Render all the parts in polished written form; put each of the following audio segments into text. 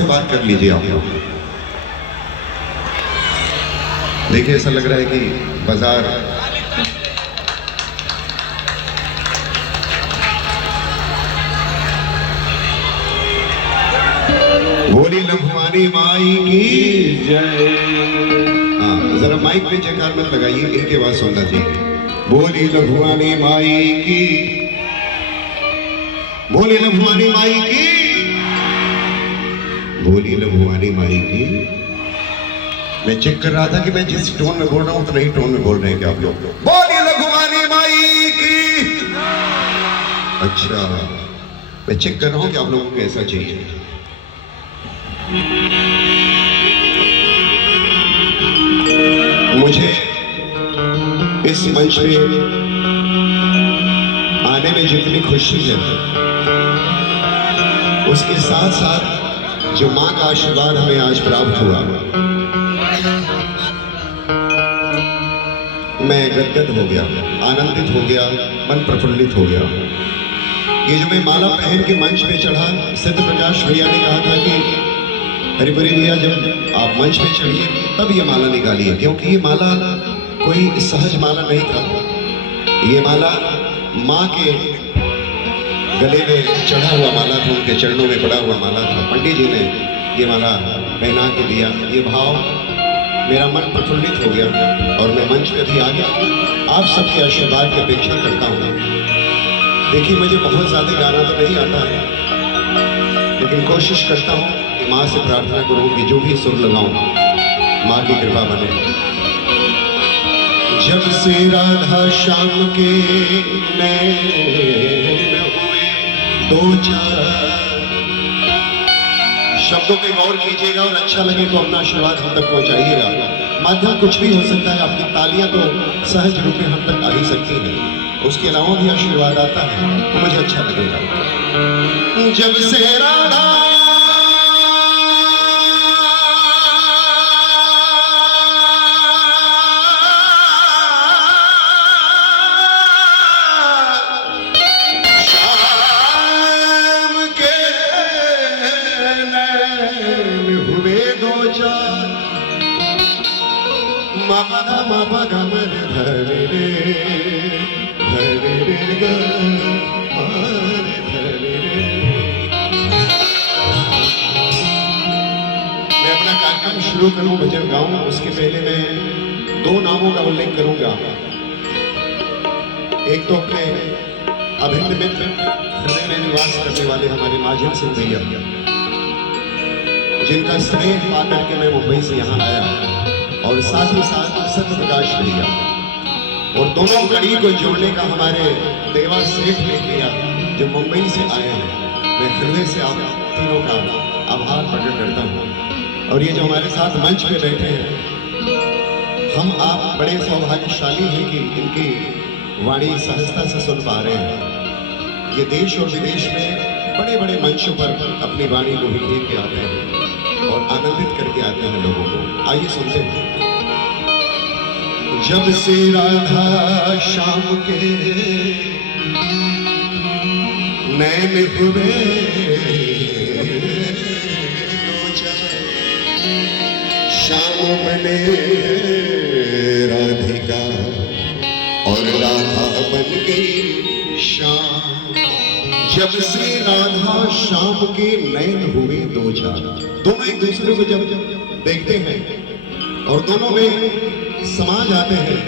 से बात कर लीजिए आप लोग। देखिए ऐसा लग रहा है कि बाजार बोली लखवानी माई की जय। हाँ जरा माइक पे जयकार मत लगाइए, इनकी आवाज सुनना चाहिए। बोली लखवानी माई की, बोली लखवानी माई की, बोली लखवानी माई की। मैं चेक कर रहा था कि मैं जिस टोन में बोल रहा हूँ उतना ही टोन में बोल रहे हैं क्या आप लोग? बोली लखवानी माई की। अच्छा मैं चेक कर रहा हूँ कि आप लोगों को कैसा चाहिए। मुझे इस मंच पे आने में जितनी खुशी है उसके साथ साथ जो मां का आशीर्वाद हमें आज प्राप्त हुआ, मैं गदगद हो गया, आनंदित हो गया, मन प्रफुल्लित हो गया। ये जो मैं माला पहन के मंच पे चढ़ा, सत्य प्रकाश भैया ने कहा था कि हरिपुरी भैया जब आप मंच पे चढ़िए तब ये माला निकालिए, क्योंकि ये माला कोई सहज माला नहीं था। ये माला माँ के गले में चढ़ा हुआ माला था, उनके चरणों में पड़ा हुआ माला था। पंडित जी ने ये माला पहना के दिया। ये भाव मेरा मन प्रफुल्लित हो गया और मैं मंच पे भी आ गया। आप सबके आशीर्वाद की अपेक्षा करता हूँ। देखिए मुझे बहुत ज़्यादा गाना तो नहीं आता है, लेकिन कोशिश करता हूँ कि माँ से प्रार्थना करूँ कि जो भी सुर लगाऊँ माँ की कृपा बने। जब से राधा श्याम के नैन हुए दो चार, शब्दों पे गौर कीजिएगा और अच्छा लगे तो अपना आशीर्वाद हम तक पहुंचाइएगा। माध्यम कुछ भी हो सकता है, आपकी तालियां तो सहज रूप में हम तक आ ही सकती हैं, उसके अलावा भी आशीर्वाद आता है तो मुझे अच्छा लगेगा। जब से राधा शुरू करूं, भजन गाऊं, उसके पहले मैं दो नामों का उल्लेख करूंगा। एक तो अपने अभिन्न मित्र हृदय में निवास करने वाले हमारे माजिद सिंह भैया, जिनका स्नेह पाकर के मैं मुंबई से यहाँ आया, और साथ ही साथ सत्य प्रकाश भैया, और दोनों कड़ी को जोड़ने का हमारे देवा सेठ ने किया जो मुंबई से आए हैं। मैं हृदय से आप तीनों का आभार प्रकट करता हूँ। और ये जो हमारे साथ मंच पे बैठे हैं, हम आप बड़े सौभाग्यशाली हैं कि इनकी वाणी सहजता से सुन पा रहे हैं। ये देश और विदेश में बड़े बड़े मंचों पर अपनी वाणी को बिखेर के आते हैं और आनंदित करके आते हैं लोगों को। आइए सुनते हैं। जब से राधा श्याम के नैन हुए श्याम बने राधिका और राधा बन गई श्याम। जब से राधा श्याम के नैन हुए दो चार, दोनों एक दूसरे को जब देखते हैं और दोनों में समा जाते हैं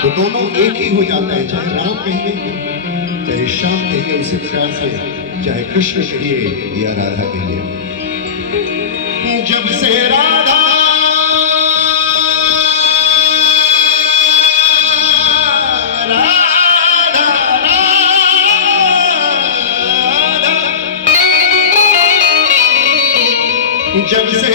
तो दोनों एक ही हो जाते हैं। चाहे राम कहिए चाहे श्याम कहिए, उसी प्रकार से चाहे कृष्ण कहिए या राधा कहिए। जब से राधा जब से